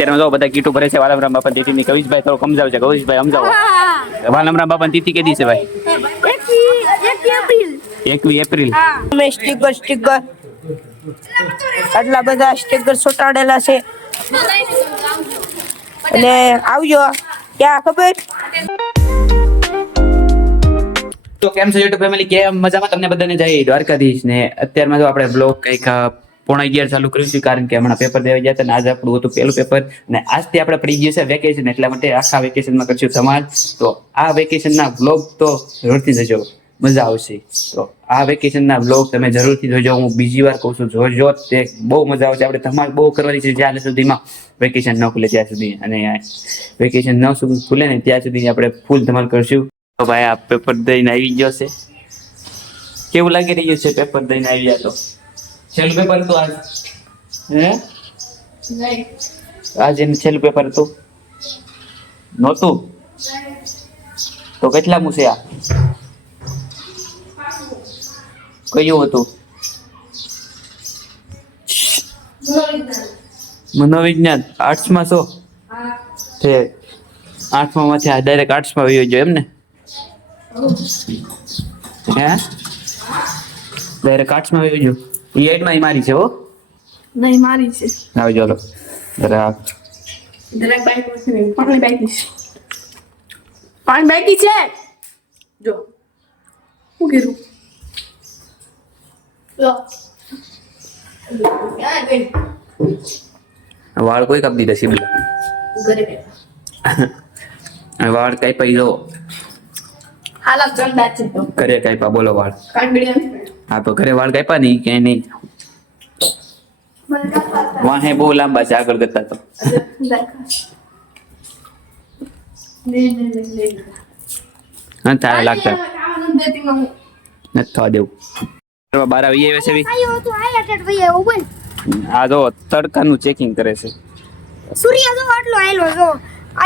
અત્યારે જો બધા કીટું ભરે છે વાલમરામ બાપા તિથિ ની. કવિશભાઈ થોડો સમજાવશે. કવિશભાઈ સમજાવો વાલમરામ બાપા તિથિ કેદી છે ભાઈ? 21 એપ્રિલ. મેં સ્ટીકર આટલા બધા સ્ટીકર ચોટાડેલા છે અને આવજો ક્યાં ખબર. તો કેમ છો યુટ્યુબ ફેમિલી? કેમ મજામાં? તમને બધાને જય દ્વારકાધીશ. ને અત્યારમાં જો આપણે બ્લોગ કંઈક 11:30 ચાલુ કર્યું છે કારણ કે હમણાં પેપર દેવા ગયા હતા ને આજે આપણું હતું પહેલું પેપર ને આજથી આપણે પડી ગયું છે વેકેશન, એટલા માટે આખા વેકેશનમાં કરશું ધમાલ. તો આ વેકેશનના બ્લોગ તો જરૂરથી જજો, મજા આવશે. તો આ વેકેશનના બ્લોગ તમે જરૂરથી જોજો. હું બીજી વાર કહું છું, જોજો, તે બહુ મજા આવશે. આપણે ધમાલ બહુ કરવાની છે જ્યાં સુધીમાં વેકેશન ન ખુલે ત્યાં સુધી, અને વેકેશન ન ખુલે ને ત્યાં સુધી આપણે ફૂલ ધમાલ કરશું. તો ભાઈ આ પેપર દઈને આવી ગયો છે. કેવું લાગી રહ્યું છે પેપર દઈને આવ્યા? તો છેલ્લું પેપર હતું આજ? આજે છેલ્લું પેપર હતું નહોતું? તો કેટલામું છે આ? કયું હતું? મનોવિજ્ઞાન. આર્ટ્સમાં છો? તે 8મા માંથી આ ડાયરેક્ટ આર્ટ્સમાં વયો ગયો એમ ને? હે ડાયરેક્ટ આર્ટ્સમાં વયો ગયો? E8 માં મારી છે હો? નહીં મારી છે. આવી ચાલો દરેક બાઈક છે ને પાણી બાઈકી છે. જો હું કીધું વાળ કોઈ કાપી દીધા શિમલા? વાળ કાપ્યા જો હાલા ચંદા છે તો ઘરે કાપ્યા. બોલો વાળ? કાંગડીયા. હા તો ઘરે વાળ કાપ્યા નહીં કે નહીં? વાહે બહુ લાંબા છે આગળ કરતા તો. હા તારે લાગતા નથી થવા દેવું. બાર આવી આવ્યા છે. આ જો તડકાનું ચેકિંગ કરે છે. સૂર્ય જો આટલો આયલો જો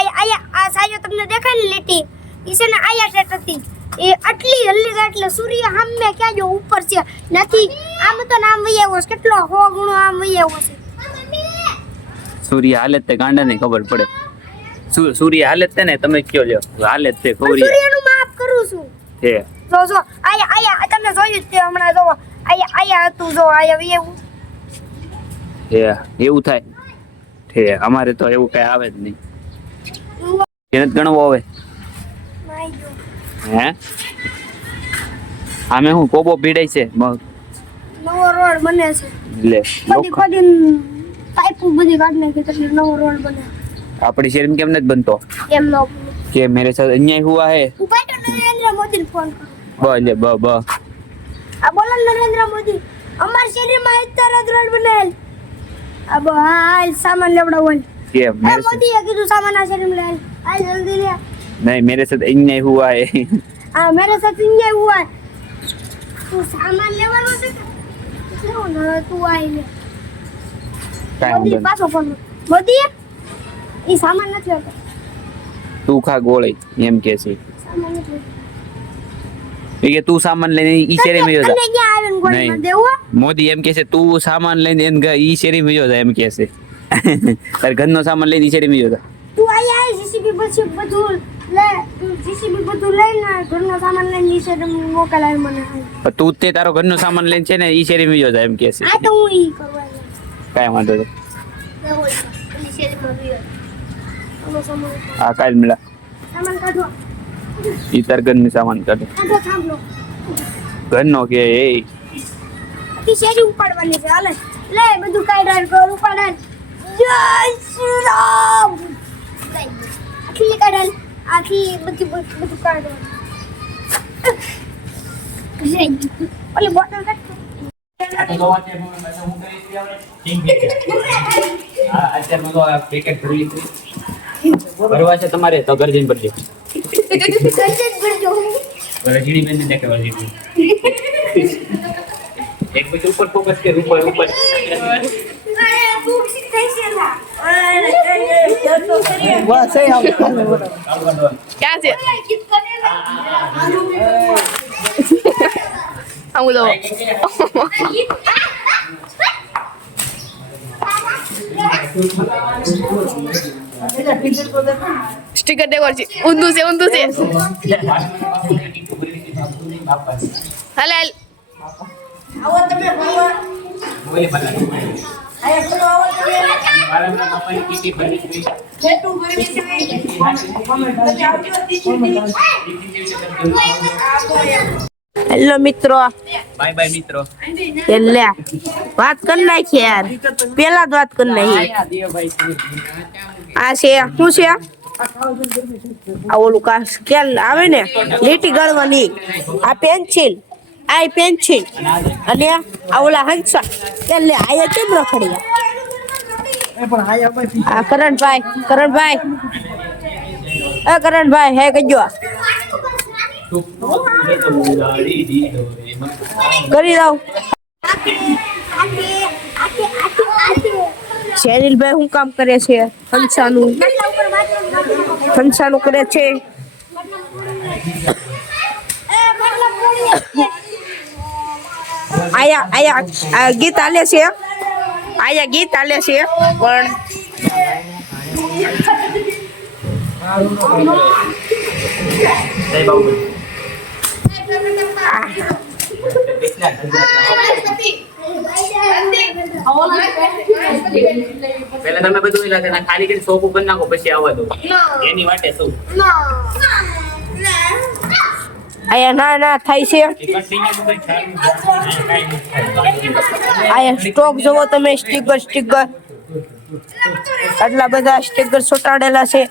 આયા આ સાયો તમને દેખાય ને લીટી ઈ છે ને આયા ટેટ હતી એ આટલી હલ્લી ગઈ એટલે સૂર્ય સામે ક્યાં જો ઉપર છે નથી. આમ તો નામ વૈયાવો છે કેટલો 100 ગુણો આમ વૈયાવો છે. સૂર્ય હાલત તે ગાંડા ને ખબર પડે. સૂર્ય હાલત તે ને તમે કયો લ્યો હાલત તે સૂર્યનું માપ કરું છું. છે જો આયા તમે જોયું જ તે હમણાં જો આયા હતું જો આયા વૈયાવું. હે એવું થાય છે? અમારે તો એવું કઈ આવે જ નહીં. એને ગણવો આવે? હે આમે હું કોબો ભીડાય છે? નવો રોડ બને છે. લે બધી પાઇપો બધી કાઢ નાખી એટલે નવો રોડ બને. આપણી શહેર કેમ નથી બનતો? એમ નો કે મેરે સાથ અન્યાય હુआ है? ઉપાય તો નરેન્દ્ર મોદીને ફોન કરો. બોલે બ આ બોલો નરેન્દ્ર મોદી અમાર શહેરમાં અત્યારે રોડ બનાવેલ. अब हाल सामान लेवड़ा बोल के मेरे से मोदी है कि तू सामान आ शरीर में ले आ जल्दी ले. नहीं मेरे साथ अन्याय हुआ है. हाँ मेरे साथ अन्याय हुआ है. तू सामान लेवड़ा से क्यों ना तू आई ले मोदी पासो फोन मोदी ये सामान નથી લેતો. તું ખા ગોળી એમ કે છે સામાન નથી કે તું સામાન લઈને ઈ શેરી માં જો. અને ક્યાં આવીને ગોળી માર દેવો? મોદી એમ કે છે તું સામાન લઈને એન ઈ શેરી માં જો એમ કે છે. તાર ઘરનો સામાન લઈને ઈ શેરી માં જો. તું આય જીસીબી પછી બધું લે જીસીબી બધું લઈને ઘરનો સામાન લઈને ઈ શેરી મોકલાય મને. તું તે તારો ઘરનો સામાન લઈને છે ને ઈ શેરી માં જો એમ કે છે. આ તો હું ઈ કરવા કાઈ વાંધો નહીં. ઈ શેરી માં ગયો ઓલો સામાન આ કાલ મળા સામાન કાઢો. ઈ તાર ઘરનો સામાન કાઢો. કાઢો થાંભલો ઘરનો કે એ ઈ શેરી ઉપાડવાની છે. હાલે લે બધું કાઢાર કર ઉપાડાર. જય શ્રી રામ. આખી કાઢાર આખી બધું કાઢો. ઓલી બોટલ કાઢ. ભરવા છે તમારે તો ઘર જઈને ભરજો. ગંજન ભરજો. એક પછી ઉપર ફોકસ કર ઉપર ઉપર. ક્યાં છે આવું લો સ્ટીકર દેખો છે ઊંધું છે હાલ હાલ આવો તમે ભરવા આયા બોલો આવો તમે વાલમરામ બાપાની કીટી ભરી છે જેટલું ભરી છે તમે આવજો હેલો મિત્રો બાય બાય મિત્રો એટલે વાત કરી નાખી યાર પેલા જ વાત કરી નાખી આ છે શું છે આ ઓલું કા સ્કેલ આવે ને લીટી ગળવાની આ પેન્સિલ આ પેન્સિલ અને આ ઓલા હંસા એટલે આયા કેમ રખડ્યા આ કરણભાઈ હે કજો કરી દઉં શૈલીલભાઈ શું કામ કરે છે હંસાનું કરે છે આયા ગીત આલે છે પણ પહેલા તમે બધું લાગે ના ખાલી કરી સોપ ઉપર નાખો પછી આવવા દો એની વાટે શું આયા ના થાય છે આયા સ્ટોક જોવો તમે સ્ટીકર આટલા બધા સ્ટીકર ચોટાડેલા છે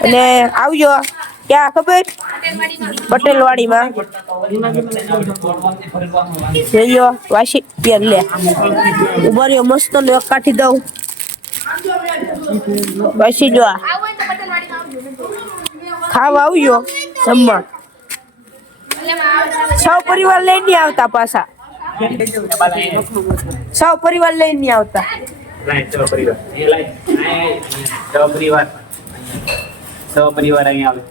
અને આવજો ક્યાં ખબર પટેલવાડીમાં જોયો વાસી પેર લે ઉભા રહ્યો મસ્ત ને કાઢી દઉં વાસી જો ખાવા આવજો જમવા સૌ પરિવાર લઈને નહીં આવતા પાછા સૌ પરિવાર લઈને નહીં આવતા સહપરિવાર અહીંયા આવે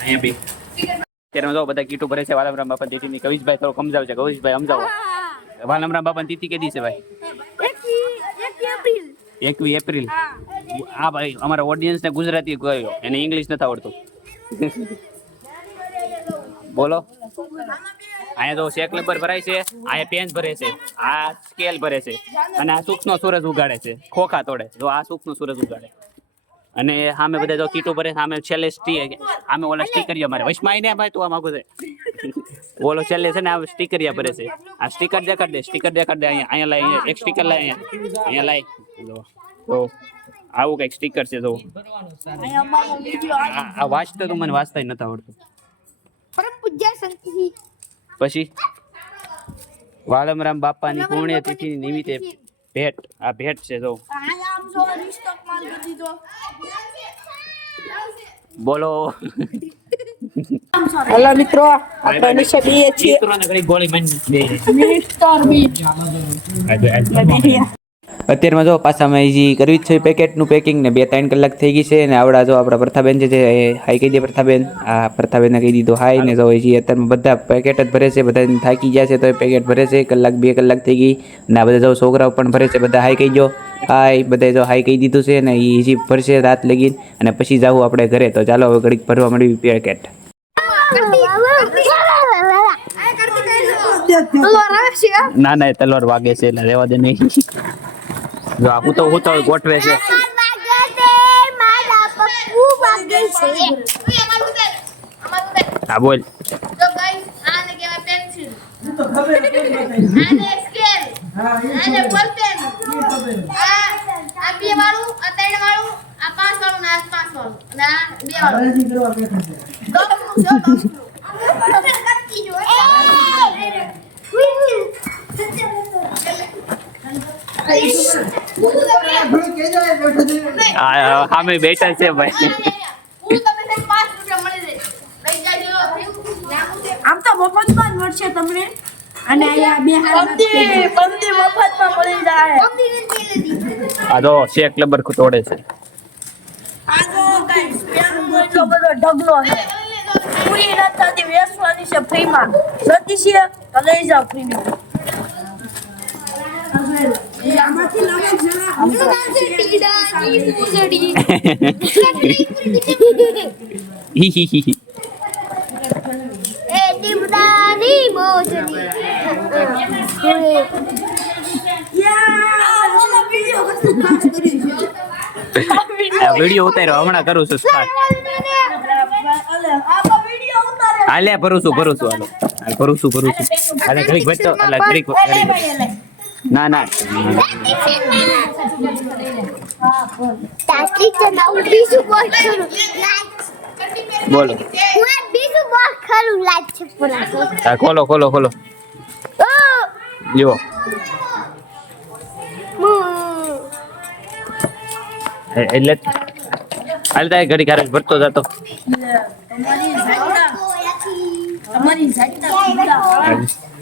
અહીંયા બી અત્યારે જો બધા કીટું ભરે છે વાલમરામ બાપા તિથિ ની કવિશભાઈ થોડો સમજાવશે કવિશભાઈ સમજાવો વાલમરામ બાપા તિથિ કેદી છે ભાઈ 21 એપ્રિલ હા ભાઈ અમારા ઓડિયન્સ ને ગુજરાતી કયો એને ઇંગ્લિશ નથી આવડતું બોલો અહીંયા તો શેક લબર ભરાય છે અહીંયા પેન ભરે છે આ સ્કેલ ભરે છે અને આ સૂક્ષ્મ સૂરજ ઉગાડે છે ખોખા તોડે જો આ સૂક્ષ્મ સૂરજ ઉગાડે અને સામે બધા જો કીટો ભરે સામે છેલ્લે આમે ઓલા સ્ટીકરિયા મારે વૈશમાં ને ભાઈ તું આ માગું છે ઓલો છેલ્લે છે ને આ સ્ટીકરિયા ભરે છે આ સ્ટીકર દેખાડ દે અહીંયા લાય એક સ્ટીકર લાય અહીંયા લાય તો આવું કઈક સ્ટીકર છે જો આ વાંચતો તું મને વાંચતા નથી આવડતું પછી વાલમરામ બાપાની પુણ્યતિથિ નિમિત્તે ભેટ આ ભેટ છે જો બોલો હેલો મિત્રો આપણે નીચે બેસીએ છીએ મિત્રોને ઘડી ગોળી મારી અત્યારમાં જો પાછામાં હજી કરવી જ છે પેકેટનું પેકિંગ ને 2-3 કલાક થઈ ગઈ છે ને આવડા જો આપણા પ્રથાબેન છે હાઈ કહી દે પ્રથાબેન આ પ્રથાબેનને કહી દીધું હાઈ ને જો હજી અત્યારમાં બધા પેકેટ જ ભરે છે બધા થાકી ગયા છે તો એ પેકેટ ભરે છે 1-2 કલાક થઈ ગઈ ને આ બધા જો છોકરાઓ પણ ભરે છે બધા હાઈ કહી દો હાઈ બધા જો હાઈ કહી દીધું છે ને એ હજી ભરશે રાત લગીને અને પછી જાવું આપણે ઘરે તો ચાલો હવે ઘડીક ભરવા મળ્યું પેકેટ ના ના તલવાર વાગે છે એટલે રહેવા દે નહીં જો આ હું તો ગોઠવે છે હા બોલ સામે બેઠા છે ભાઈ આમ તો મફતમાં જ મળશે તમને અને અહીંયા બે પંક્તિ મફતમાં મળી જાય આ જો શેક લબર તોડે છે આ જો ગાઈસ એટલો બધો ઢગલો છે પૂરી રાત સુધી વેચવાની છે ફ્રીમાં નથી છે તો લઈ જાઓ ફ્રીમાં હી હી હી હી. એ દીપડાની મોજડી આ વિડીયો ઉતાર્યો હમણાં કરું છું સ્ટાર્ટ. હાલે ભરું છું હાલો હાલ ભરું છું હાલે ઘડીક બચતો એટલે ઘડીક ના ના તાકી ચલાવું બીજું બોલ કરું બોલો હું બીજું બોલ કરું લાઈટ છે પૂરા હા ખોલો જો એટલે હાલ તારે ઘડી ઘરે ભરતો જતો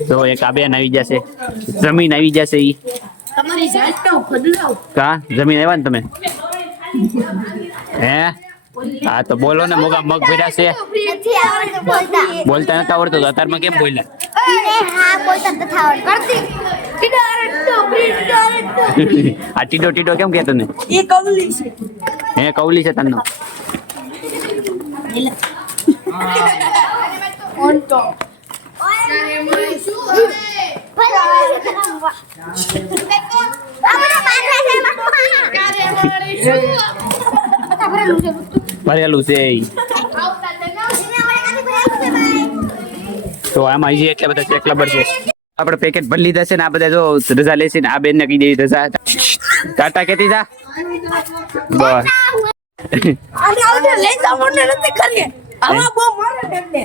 તો એક આ બેન આવી જશે જમીન આવી જશે ઈ કા જમીન આવ્યા ને તમે હે હા તો બોલો ને મોગા મગ ભર્યા છે નથી આવડતું બોલતા બોલતા નતા આવડતું તો અત્યારમાં કેમ બોલ્યા હા બોલતા નથી આવડતું આ ટીડો કેમ કે તને એ કવલી છે હે કૌલી છે તને ભરેલું છે ઈ. તો આમાં હજી એટલા બધા ચેક લબર છે આપણે પેકેટ ભરી લીધા છે ને આ બધા જો રજા લેશે ને આ બેન ને કહી દે રજા ટાટા કેતી જા બસ અને આવડે લઈ જવાનું નથી કરીએ આવા બહુ મારે ને એમને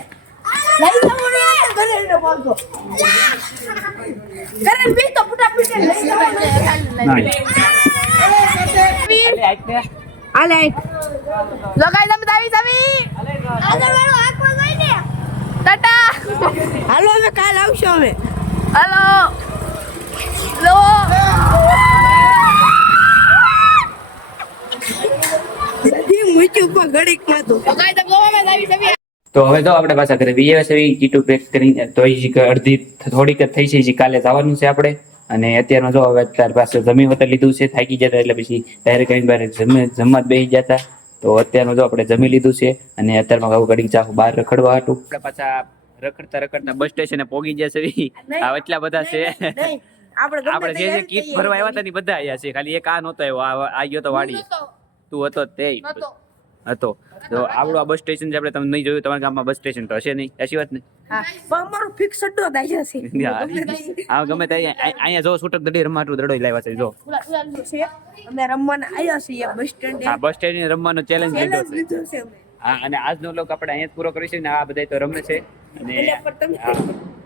લઈ જવાનું નથી ઘરે એને બોલતો ઘરે બી તો ફટાફટ લઈ જવાનું આ લાઈક લગાઈ તમે દાવી દાવી આગળ વાળો આંખમાં ગઈ ને ટાટા હાલો અમે કાલ આવશું અમે હાલો લો સધી મૂચ્યું પર ઘડીક માં તો લગાઈ તો ગોવામાં દાવી દાવી તો હવે તો આપણે પાછા ઘરે વીએ છે કીટુ પેક કરીને તો હજી અડધી થોડીક જ થઈ છે હજી કાલે જવાનું છે આપણે અને અત્યારમાં જો હવે તાર પાસે જમી વતર લીધું છે થાકી જતા એટલે પછી ડાયરેક્ટ કઈ બાર જમવા જ બેસી જતા તો અત્યારમાં જો આપણે જમી લીધું છે અને અત્યારમાં આવું ઘડીક જાવ બહાર રખડવા હતું આપણે પાછા રખડતા બસ સ્ટેશને પહોંચી જશે આ એટલા બધા છે આપણે જે કીટ ભરવા આવ્યા હતા ને બધા આવ્યા છે ખાલી એક આ નહોતો આવ્યો આ ગયો તો વાડી તું હતો તે હતો તો આવડું આ બસ સ્ટેશન છે આપણે તમે નહીં જોયું તમારા ગામમાં બસ સ્ટેશન તો હશે નહીં સાચી વાત ને હા પણ અમારો ફિક્સ અડ્ડો થાય છે હા ગમે તે અહીંયા જો છૂટક દડી રમાટું દડોઈ લાવ્યા છે જો અમે રમવાના આવ્યા છીએ બસ સ્ટેન્ડ હા બસ સ્ટેન્ડ રમવાનો ચેલેન્જ લીધો છે લીધો છે અમે હા અને આજનો લોક આપણે અહીંયા જ પૂરો કરીશું ને આ બધા તો રમે છે અને એટલે પર તમે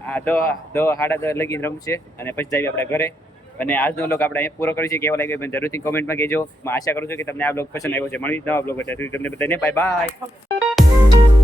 આ દો સાડા 10 લગીને રમશે અને પછી જઈએ આપણે ઘરે અને આજનો લોક આપણે અહીંયા પૂરો કરીશું કેવો લાગ્યો મને જરૂરથી કોમેન્ટમાં કહેજો હું આશા કરું છું કે તમને આ બ્લોગ પસંદ આવ્યો છે મળી નવા બ્લોગ તમને બધાને બાય બાય